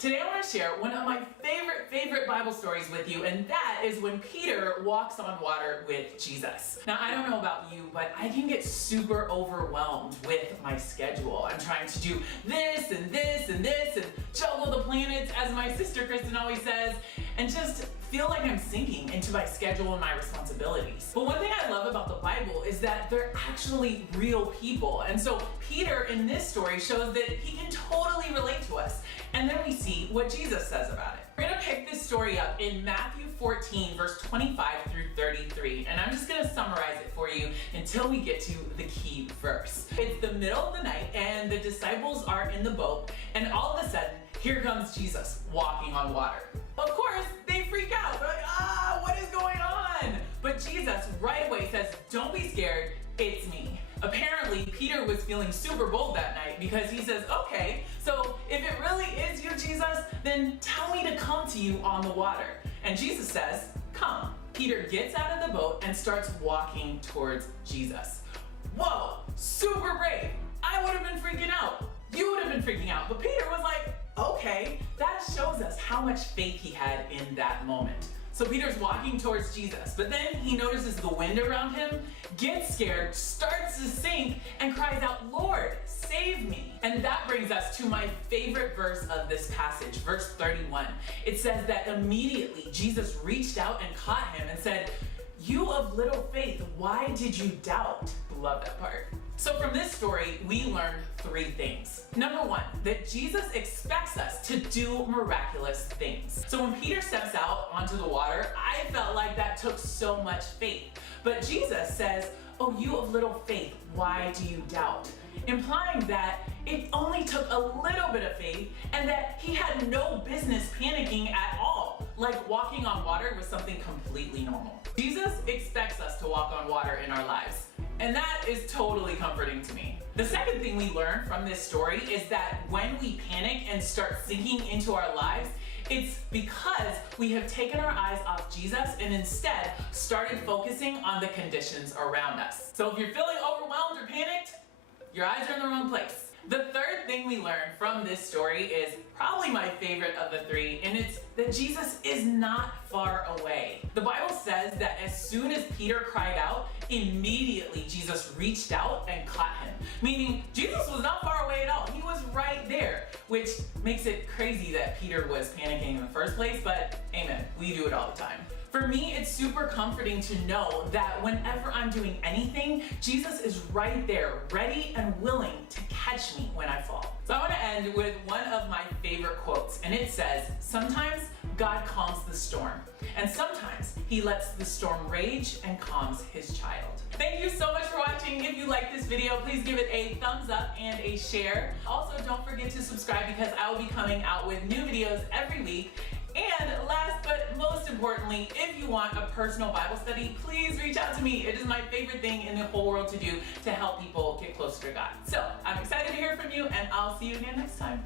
Today I want to share one of my favorite Bible stories with you, and that is when Peter walks on water with Jesus. Now, I don't know about you, but I can get super overwhelmed with my schedule. I'm trying to do this and this and this and juggle the planets, as my sister Kristen always says, and just feel like I'm sinking into my schedule and my responsibilities. But one thing I love about the Bible is that they're actually real people. And so Peter in this story shows that he can totally relate to us. And then we see what Jesus says about it. We're gonna pick this story up in Matthew 14, verse 25 through 33. And I'm just gonna summarize it for you until we get to the key verse. It's the middle of the night and the disciples are in the boat, and all of a sudden, here comes Jesus walking on water. Of course, they freak out. They're like, what is going on? But Jesus right away says, don't be scared, it's me. Apparently, Peter was feeling super bold that night because he says, okay, so if it really is you, Jesus, then tell me to come to you on the water. And Jesus says, come. Peter gets out of the boat and starts walking towards Jesus. Whoa, super brave. I would have been freaking out. You would have been freaking out. But Peter was like, okay, that shows us how much faith he had in that moment. So Peter's walking towards Jesus, but then he notices the wind around him, gets scared, starts to sink, and cries out, Lord, save me. And that brings us to my favorite verse of this passage, verse 31. It says that immediately Jesus reached out and caught him and said, you of little faith, why did you doubt? Love that part. So from this story, we learn three things. Number one, that Jesus expects us to do miraculous things. So when Peter steps out onto the water, I felt like that took so much faith. But Jesus says, oh, you of little faith, why do you doubt? Implying that it only took a little bit of faith and that he had no business panicking at all, like walking on water was something completely normal. Jesus expects us to walk on water in our lives, and that is totally comforting to me. The second thing we learn from this story is that when we panic and start sinking into our lives, it's because we have taken our eyes off Jesus and instead started focusing on the conditions around us. So if you're feeling overwhelmed or panicked, your eyes are in the wrong place. The third thing we learn from this story is probably my favorite of the three, and it's that Jesus is not far away. The Bible says that as soon as Peter cried out, immediately Jesus reached out and caught him. Meaning, Jesus was not far away at all. He was right there, which makes it crazy that Peter was panicking in the first place, but amen, we do it all the time. For me, it's super comforting to know that whenever I'm doing anything, Jesus is right there, ready and willing to catch me when I fall. So I want to end with one of my favorite quotes, and it says, sometimes God calms the storm, and sometimes he lets the storm rage and calms his child. Thank you so much for watching. If you like this video, please give it a thumbs up and a share. Also, don't forget to subscribe because I will be coming out with new videos every week. And last but most importantly, if you want a personal Bible study, please reach out to me. It is my favorite thing in the whole world to do to help people get closer to God. So I'm excited to hear from you, and I'll see you again next time.